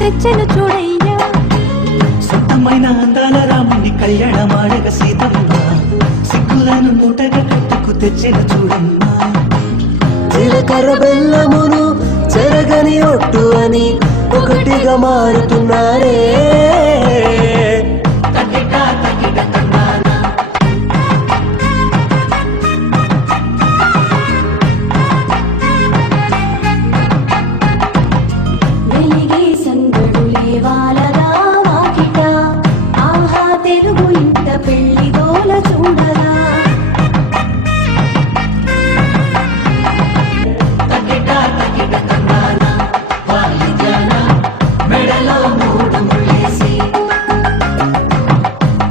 తెచ్చెను చూడయ్యా. సొంతమైన అందాల రాముని కళ్యాణమాడగ సీతమ్మ సిగ్గులను మూటగా కట్టుకు తెచ్చెను చూడమ్మా. జీలకర్ర బెల్లమును చెరగని ఒట్టు అని ఒకటిగా మారుతున్నారే. వెలిగే సందడులే వాలగా వాకిట, ఆహా తెలుగు ఇంత పెళ్లి దోల చూడరా. మెడలో మూడు ముళ్ళేసి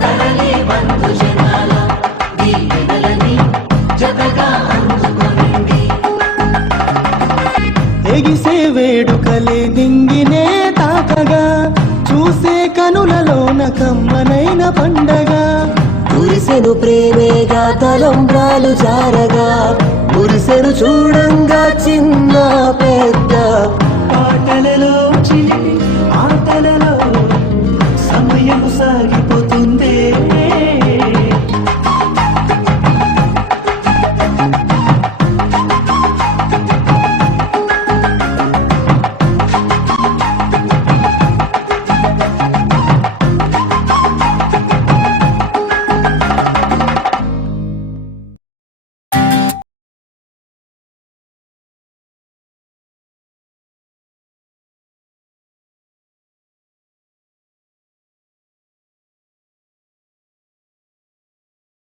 తరలి బంధు జనాల దీవెనలని జతగా అందుకొనింది. ఎగిసే వేడుకలే నింగినే తాకగా చూసే కనులలోన కమ్మనైన పండగ. కురిసెను ప్రేమేగా తలంబ్రాలు జారగా కురిసెను చూడంగా చిన్న పెద్ద. పాటలలో చిలిపి ఆటలలో సమయము సాగిపోతుంది.